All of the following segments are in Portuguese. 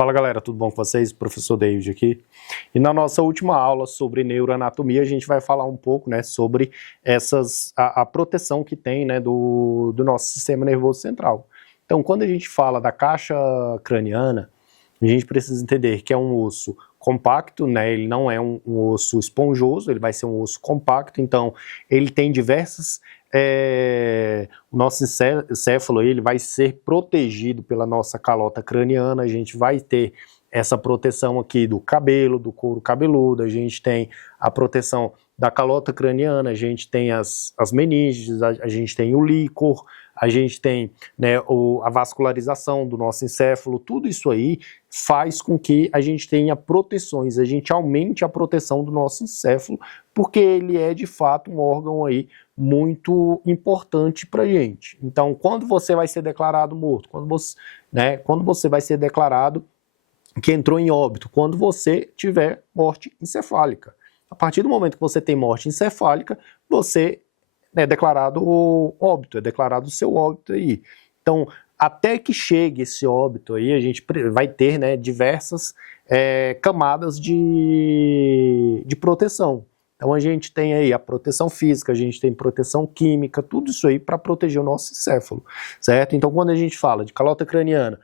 Fala galera, tudo bom com vocês? Professor David aqui. E na nossa última aula sobre neuroanatomia, a gente vai falar um pouco, né, sobre a proteção que tem, né, do nosso sistema nervoso central. Então, quando a gente fala da caixa craniana, a gente precisa entender que é um osso compacto, né, ele não é um osso esponjoso, ele vai ser um osso compacto, então ele tem diversas... o nosso encéfalo ele vai ser protegido pela nossa calota craniana, a gente vai ter essa proteção aqui do cabelo, do couro cabeludo, a gente tem a proteção da calota craniana, a gente tem as meninges, a gente tem o líquor, a gente tem, né, a vascularização do nosso encéfalo, tudo isso aí faz com que a gente tenha proteções, a gente aumente a proteção do nosso encéfalo, porque ele é de fato um órgão aí muito importante para a gente. Então, quando você vai ser declarado morto, quando você vai ser declarado que entrou em óbito, quando você tiver morte encefálica. A partir do momento que você tem morte encefálica, você é declarado óbito, é declarado o seu óbito aí. Então, até que chegue esse óbito aí, a gente vai ter, né, diversas camadas de proteção. Então, a gente tem aí a proteção física, a gente tem proteção química, tudo isso aí para proteger o nosso encéfalo, certo? Então, quando a gente fala de calota craniana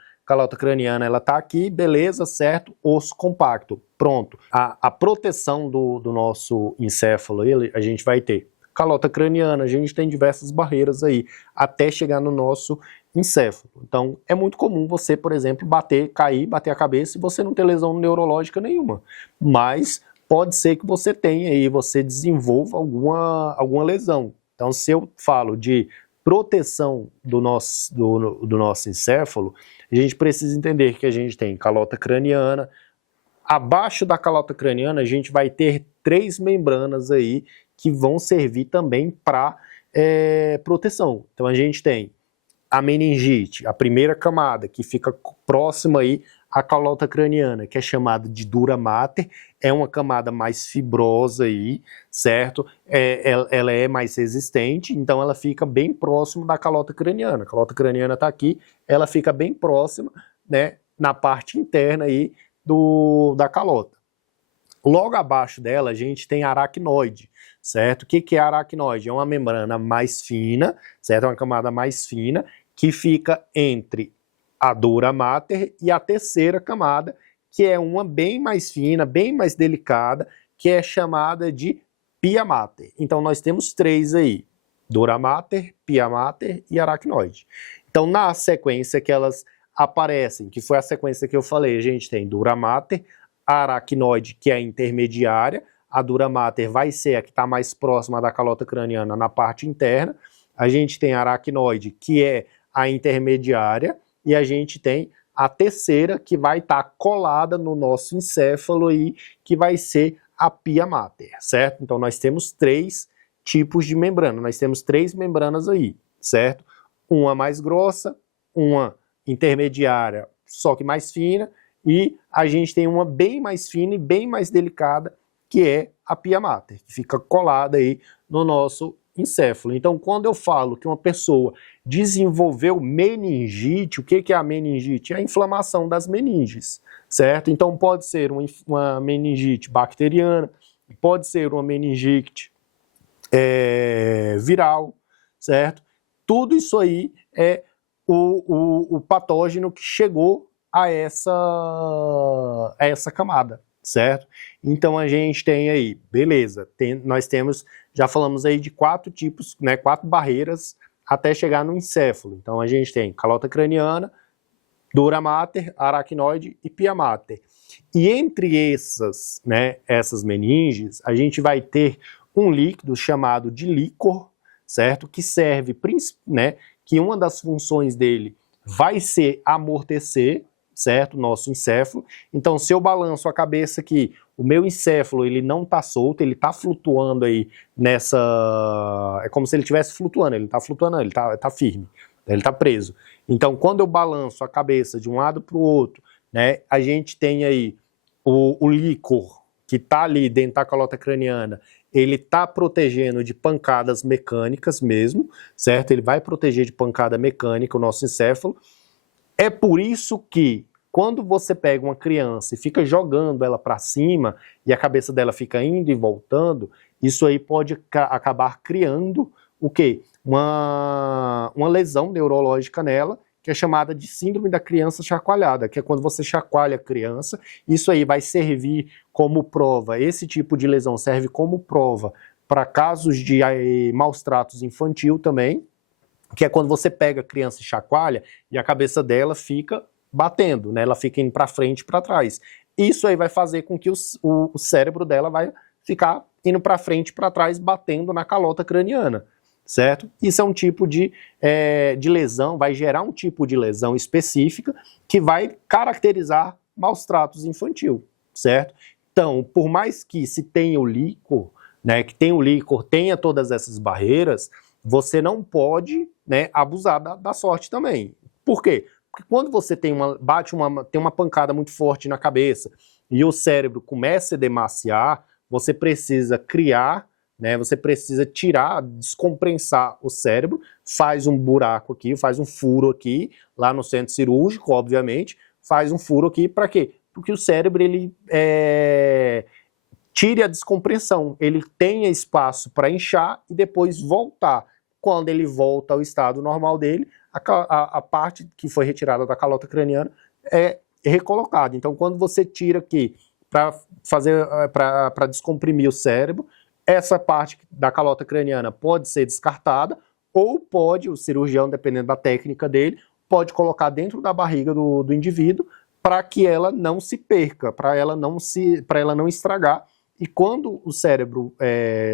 ela está aqui, beleza, certo, osso compacto, pronto. A proteção do nosso encéfalo, a gente vai ter calota craniana, a gente tem diversas barreiras aí, até chegar no nosso encéfalo. Então, é muito comum você, por exemplo, cair, bater a cabeça e você não ter lesão neurológica nenhuma, mas pode ser que você tenha aí, você desenvolva alguma lesão. Então, se eu falo de proteção do nosso encéfalo, a gente precisa entender que a gente tem calota craniana. Abaixo da calota craniana, a gente vai ter 3 membranas aí que vão servir também para proteção. Então, a gente tem a meningite, a primeira camada, que fica próxima aí à calota craniana, que é chamada de dura mater, é uma camada mais fibrosa aí, certo? Ela é mais resistente, então ela fica bem próximo da calota craniana. A calota craniana está aqui, ela fica bem próxima, né, na parte interna aí da calota. Logo abaixo dela, a gente tem aracnoide, certo? O que é aracnoide? É uma membrana mais fina, certo? É uma camada mais fina que fica entre a dura mater e a terceira camada, que é uma bem mais fina, bem mais delicada, que é chamada de pia mater. Então, nós temos 3 aí, dura mater, pia mater e aracnoide. Então, na sequência que elas aparecem, que foi a sequência que eu falei, a gente tem dura mater, a aracnoide, que é a intermediária, a dura mater vai ser a que está mais próxima da calota craniana na parte interna, a gente tem a aracnoide, que é a intermediária, e a gente tem a terceira, que vai estar colada no nosso encéfalo aí, que vai ser a pia mater, certo? Então, nós temos 3 tipos de membrana, nós temos 3 membranas aí, certo? Uma mais grossa, uma intermediária, só que mais fina, e a gente tem uma bem mais fina e bem mais delicada, que é a pia mater, que fica colada aí no nosso encéfalo. Então, quando eu falo que uma pessoa desenvolveu meningite, o que é a meningite? É a inflamação das meninges, certo? Então, pode ser uma meningite bacteriana, pode ser uma meningite viral, certo? Tudo isso aí é o patógeno que chegou a essa camada, certo? Então a gente tem aí, beleza, nós temos, já falamos aí de 4 tipos, né, 4 barreiras até chegar no encéfalo. Então a gente tem calota craniana, dura mater, aracnoide e pia mater. E entre essas meninges, a gente vai ter um líquido chamado de líquor, certo? Que serve, né, que uma das funções dele vai ser amortecer, certo? Nosso encéfalo. Então, se eu balanço a cabeça aqui, o meu encéfalo, ele não está solto, ele está flutuando aí nessa... É como se ele estivesse flutuando, ele está flutuando, ele está firme, ele está preso. Então, quando eu balanço a cabeça de um lado para o outro, né, a gente tem aí o líquor que está ali dentro da calota craniana, ele está protegendo de pancadas mecânicas mesmo, certo? Ele vai proteger de pancada mecânica o nosso encéfalo. É por isso que quando você pega uma criança e fica jogando ela para cima e a cabeça dela fica indo e voltando, isso aí pode acabar criando o quê? Uma lesão neurológica nela, que é chamada de síndrome da criança chacoalhada, que é quando você chacoalha a criança. Isso aí vai servir como prova, esse tipo de lesão serve como prova para casos de maus tratos infantil também, que é quando você pega a criança e chacoalha e a cabeça dela fica batendo, né? Ela fica indo para frente e para trás. Isso aí vai fazer com que o cérebro dela vai ficar indo para frente e para trás, batendo na calota craniana, certo? Isso é um tipo de lesão, vai gerar um tipo de lesão específica que vai caracterizar maus tratos infantil, certo? Então, por mais que se tenha o líquor, né, que tenha o líquor, tenha todas essas barreiras, você não pode, né, abusar da sorte também. Por quê? Porque quando você tem uma pancada muito forte na cabeça e o cérebro começa a demaciar, você precisa criar, né, você precisa tirar, descompensar o cérebro, faz um buraco aqui, faz um furo aqui, lá no centro cirúrgico, obviamente, faz um furo aqui, para quê? Porque o cérebro, ele tire a descompressão, ele tenha espaço para inchar e depois voltar. Quando ele volta ao estado normal dele, a parte que foi retirada da calota craniana é recolocada. Então, quando você tira aqui para descomprimir o cérebro, essa parte da calota craniana pode ser descartada ou pode, o cirurgião, dependendo da técnica dele, pode colocar dentro da barriga do indivíduo para que ela não se perca, para ela não estragar. E quando o cérebro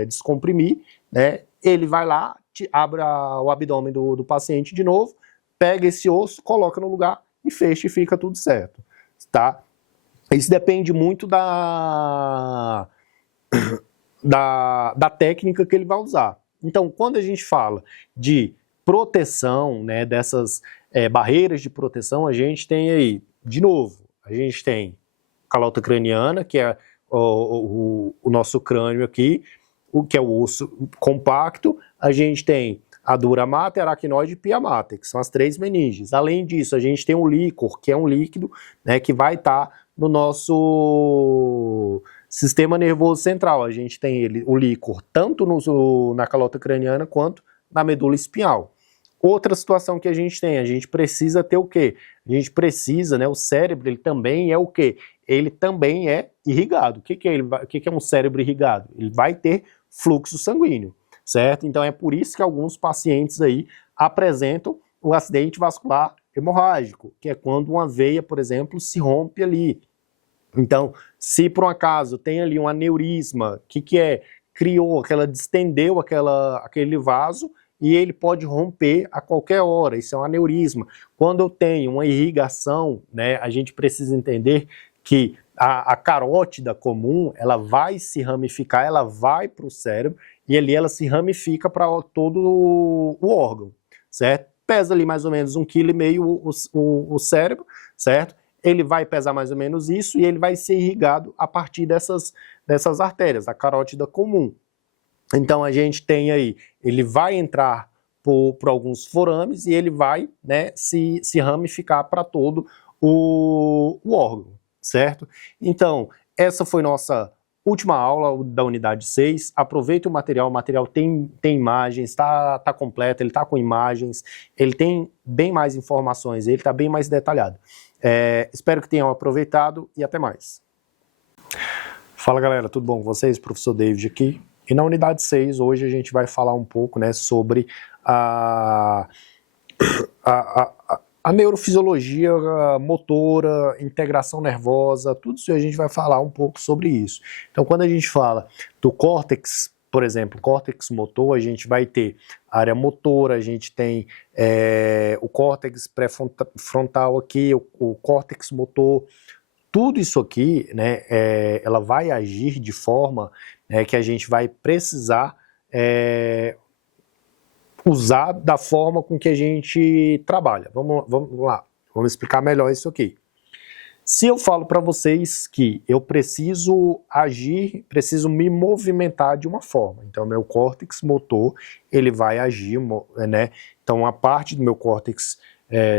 descomprimir, né, ele vai lá, abre o abdômen do paciente de novo, pega esse osso, coloca no lugar e fecha e fica tudo certo, tá? Isso depende muito da técnica que ele vai usar. Então, quando a gente fala de proteção, né, dessas barreiras de proteção, a gente tem aí, de novo, a gente tem calota craniana, que é o nosso crânio aqui, que é o osso compacto, a gente tem a dura mater, aracnoide e pia mater, que são as 3 meninges. Além disso, a gente tem o líquor, que é um líquido, né, que vai estar no nosso sistema nervoso central. A gente tem o líquor tanto na calota craniana quanto na medula espinhal. Outra situação que a gente precisa ter o quê? A gente precisa, né, o cérebro, ele também é o quê? Ele também é irrigado. O que é um cérebro irrigado? Ele vai ter fluxo sanguíneo, certo? Então é por isso que alguns pacientes aí apresentam o acidente vascular hemorrágico, que é quando uma veia, por exemplo, se rompe ali. Então, se por um acaso tem ali um aneurisma, o que é? Distendeu aquele vaso e ele pode romper a qualquer hora, isso é um aneurisma. Quando eu tenho uma irrigação, né, a gente precisa entender que a carótida comum, ela vai se ramificar, ela vai para o cérebro e ali ela se ramifica para todo o órgão, certo? Pesa ali mais ou menos 1,5 kg o cérebro, certo? Ele vai pesar mais ou menos isso e ele vai ser irrigado a partir dessas artérias, a carótida comum. Então a gente tem aí, ele vai entrar por alguns forames e ele vai, né, se ramificar para todo o órgão, certo? Então, essa foi nossa última aula da unidade 6. Aproveite o material tem imagens, está completo, ele está com imagens, ele tem bem mais informações, ele está bem mais detalhado. Espero que tenham aproveitado e até mais. Fala galera, tudo bom com vocês? Professor David aqui. E na unidade 6, hoje a gente vai falar um pouco, né, sobre a neurofisiologia motora, integração nervosa, tudo isso a gente vai falar um pouco sobre isso. Então, quando a gente fala do córtex, por exemplo, córtex motor, a gente vai ter a área motora, a gente tem o córtex pré-frontal aqui, o córtex motor. Tudo isso aqui, né, ela vai agir de forma que a gente vai precisar usar da forma com que a gente trabalha. Vamos lá, vamos explicar melhor isso aqui. Se eu falo para vocês que eu preciso agir, preciso me movimentar de uma forma, então meu córtex motor, ele vai agir, né? Então a parte do meu córtex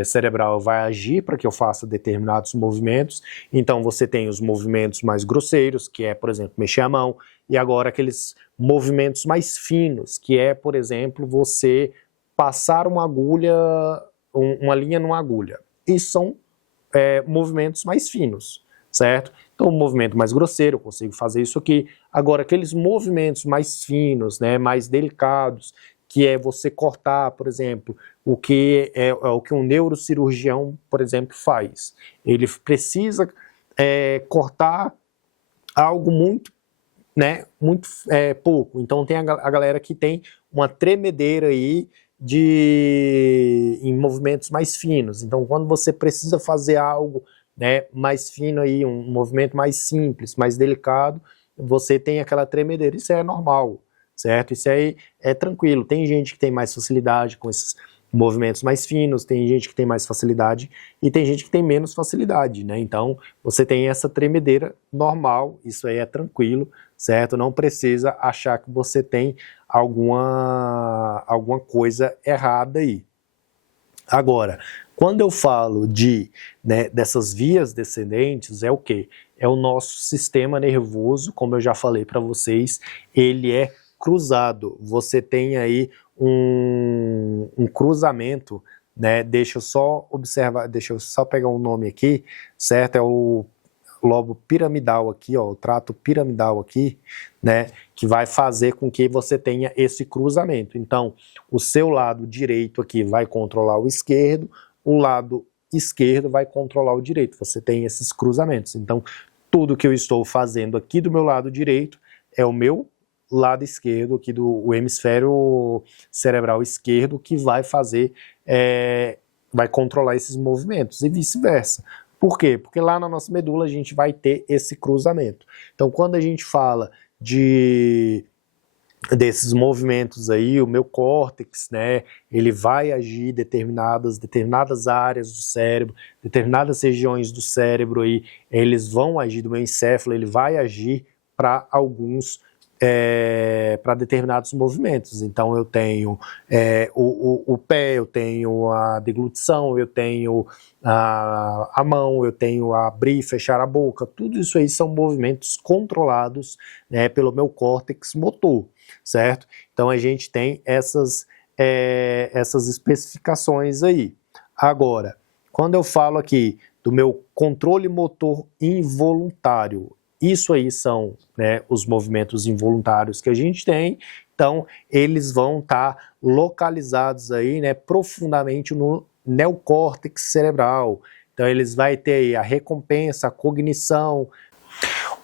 cerebral vai agir para que eu faça determinados movimentos. Então você tem os movimentos mais grosseiros, que é, por exemplo, mexer a mão, e agora aqueles movimentos mais finos, que é, por exemplo, você passar uma agulha, uma linha numa agulha. Isso são movimentos mais finos, certo? Então, o movimento mais grosseiro, eu consigo fazer isso aqui. Agora, aqueles movimentos mais finos, né, mais delicados, que é você cortar, por exemplo, o que o que um neurocirurgião, por exemplo, faz. Ele precisa cortar algo muito, né, muito pouco. Então, tem a galera que tem uma tremedeira aí em movimentos mais finos. Então, quando você precisa fazer algo, né, mais fino aí, um movimento mais simples, mais delicado, você tem aquela tremedeira. Isso é normal, certo? Isso aí é tranquilo. Tem gente que tem mais facilidade com esses movimentos mais finos, tem gente que tem mais facilidade e tem gente que tem menos facilidade, né? Então, você tem essa tremedeira normal, isso aí é tranquilo, certo? Não precisa achar que você tem alguma coisa errada aí. Agora, quando eu falo dessas vias descendentes, é o quê? É o nosso sistema nervoso, como eu já falei para vocês, ele é cruzado. Você tem aí um cruzamento, né? Deixa eu só observar, deixa eu só pegar um nome aqui, certo? É o lobo piramidal aqui, ó, o trato piramidal aqui, né, que vai fazer com que você tenha esse cruzamento. Então, o seu lado direito aqui vai controlar o esquerdo, o lado esquerdo vai controlar o direito. Você tem esses cruzamentos. Então, tudo que eu estou fazendo aqui do meu lado direito é o meu lado esquerdo, aqui do hemisfério cerebral esquerdo, que vai fazer, vai controlar esses movimentos e vice-versa. Por quê? Porque lá na nossa medula a gente vai ter esse cruzamento. Então, quando a gente fala desses movimentos aí, o meu córtex, né, ele vai agir em determinadas áreas do cérebro, determinadas regiões do cérebro aí, eles vão agir do meu encéfalo, ele vai agir para para determinados movimentos. Então eu tenho o pé, eu tenho a deglutição, eu tenho a mão, eu tenho a abrir e fechar a boca, tudo isso aí são movimentos controlados, né, pelo meu córtex motor, certo? Então a gente tem essas especificações aí. Agora, quando eu falo aqui do meu controle motor involuntário, isso aí são, né, os movimentos involuntários que a gente tem, então eles vão estar localizados aí, né, profundamente no neocórtex cerebral. Então eles vão ter aí a recompensa, a cognição.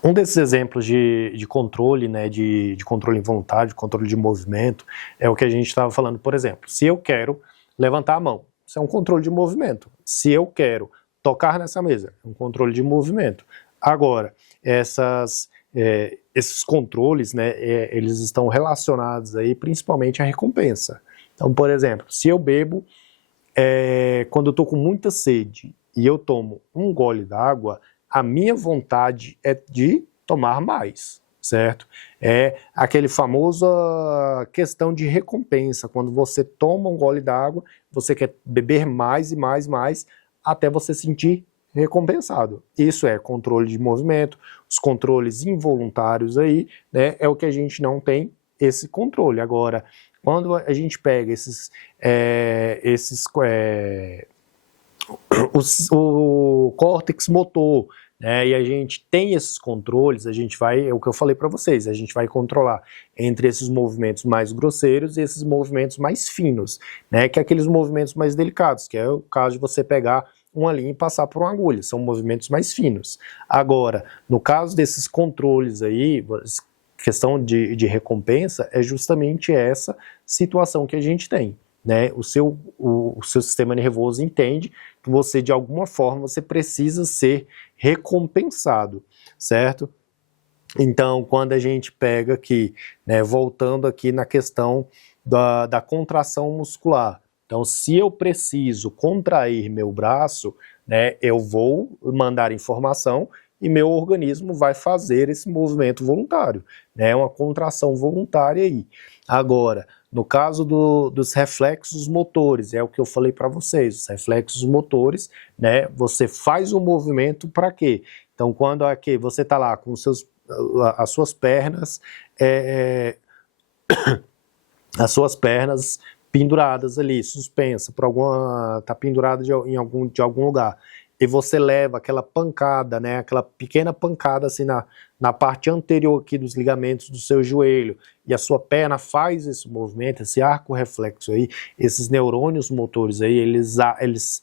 Um desses exemplos de controle, né, de controle involuntário, de controle de movimento, é o que a gente estava falando, por exemplo, se eu quero levantar a mão, isso é um controle de movimento. Se eu quero tocar nessa mesa, é um controle de movimento. Agora, esses controles, né, eles estão relacionados aí principalmente à recompensa. Então, por exemplo, se eu bebo, quando eu estou com muita sede e eu tomo um gole d'água, a minha vontade é de tomar mais, certo? É aquele famoso questão de recompensa, quando você toma um gole d'água, você quer beber mais e mais e mais, até você sentir recompensado. Isso é controle de movimento, os controles involuntários aí, né, é o que a gente não tem esse controle. Agora, quando a gente pega o córtex motor, né, e a gente tem esses controles, a gente vai, é o que eu falei para vocês, a gente vai controlar entre esses movimentos mais grosseiros e esses movimentos mais finos, né, que é aqueles movimentos mais delicados, que é o caso de você pegar uma linha e passar por uma agulha, são movimentos mais finos. Agora, no caso desses controles aí, questão de recompensa, é justamente essa situação que a gente tem, né? O seu sistema nervoso entende que você, de alguma forma, você precisa ser recompensado, certo? Então, quando a gente pega aqui, né, voltando aqui na questão da contração muscular, então, se eu preciso contrair meu braço, né, eu vou mandar informação e meu organismo vai fazer esse movimento voluntário, né, uma contração voluntária aí. Agora, No caso dos reflexos motores, é o que eu falei para vocês, os reflexos motores, né? Você faz o movimento para quê? Então, quando aqui você está lá com as suas pernas, as suas pernas penduradas ali, suspensa, tá pendurada de algum lugar, e você leva aquela pancada, né, aquela pequena pancada assim na parte anterior aqui dos ligamentos do seu joelho, e a sua perna faz esse movimento, esse arco reflexo aí, esses neurônios motores aí, eles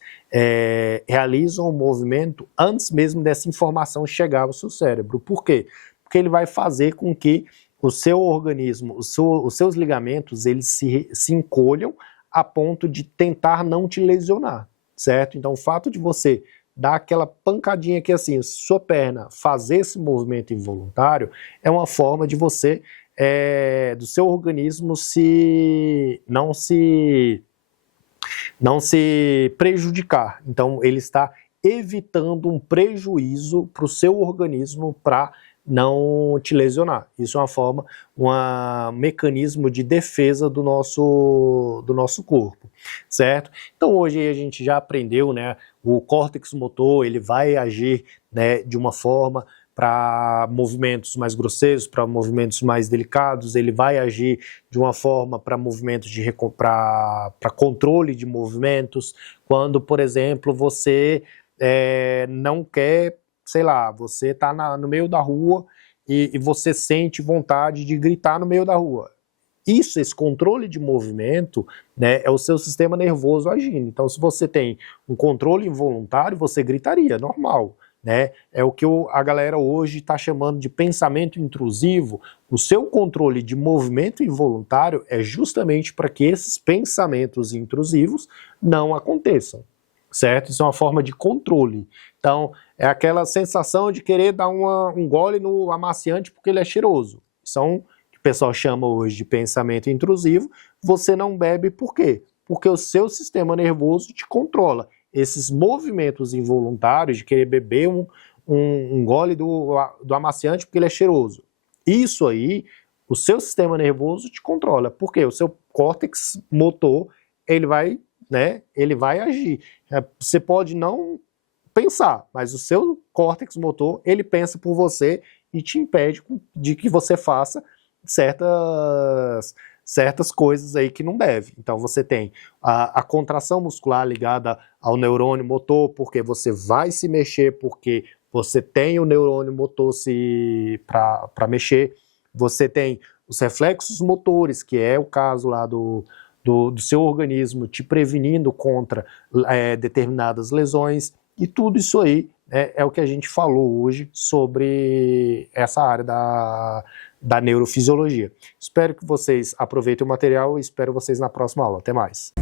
realizam o movimento antes mesmo dessa informação chegar ao seu cérebro. Por quê? Porque ele vai fazer com que o seu organismo, os seus ligamentos, eles se encolham a ponto de tentar não te lesionar, certo? Então o fato de você dar aquela pancadinha aqui assim, sua perna fazer esse movimento involuntário, é uma forma de você, do seu organismo não se prejudicar. Então ele está evitando um prejuízo para o seu organismo para não te lesionar. Isso é uma forma, um mecanismo de defesa do nosso corpo, certo? Então hoje a gente já aprendeu, né, o córtex motor, ele vai agir, né, de uma forma para movimentos mais grosseiros, para movimentos mais delicados, ele vai agir de uma forma para movimentos para controle de movimentos, quando, por exemplo, você não quer, sei lá, você está no meio da rua e você sente vontade de gritar no meio da rua. Esse controle de movimento, né, é o seu sistema nervoso agindo. Então, se você tem um controle involuntário, você gritaria, normal, né? É o que a galera hoje está chamando de pensamento intrusivo. O seu controle de movimento involuntário é justamente para que esses pensamentos intrusivos não aconteçam, certo? Isso é uma forma de controle. Então, é aquela sensação de querer dar um gole no amaciante porque ele é cheiroso. São que o pessoal chama hoje de pensamento intrusivo. Você não bebe por quê? Porque o seu sistema nervoso te controla. Esses movimentos involuntários de querer beber um gole do amaciante porque ele é cheiroso. Isso aí, o seu sistema nervoso te controla. Por quê? O seu córtex motor, ele vai agir. Você pode não pensar, mas o seu córtex motor, ele pensa por você e te impede de que você faça certas coisas aí que não deve. Então você tem a contração muscular ligada ao neurônio motor, porque você vai se mexer, porque você tem o neurônio motor para mexer. Você tem os reflexos motores, que é o caso lá do seu organismo te prevenindo contra determinadas lesões, e tudo isso aí é o que a gente falou hoje sobre essa área da neurofisiologia. Espero que vocês aproveitem o material e espero vocês na próxima aula. Até mais!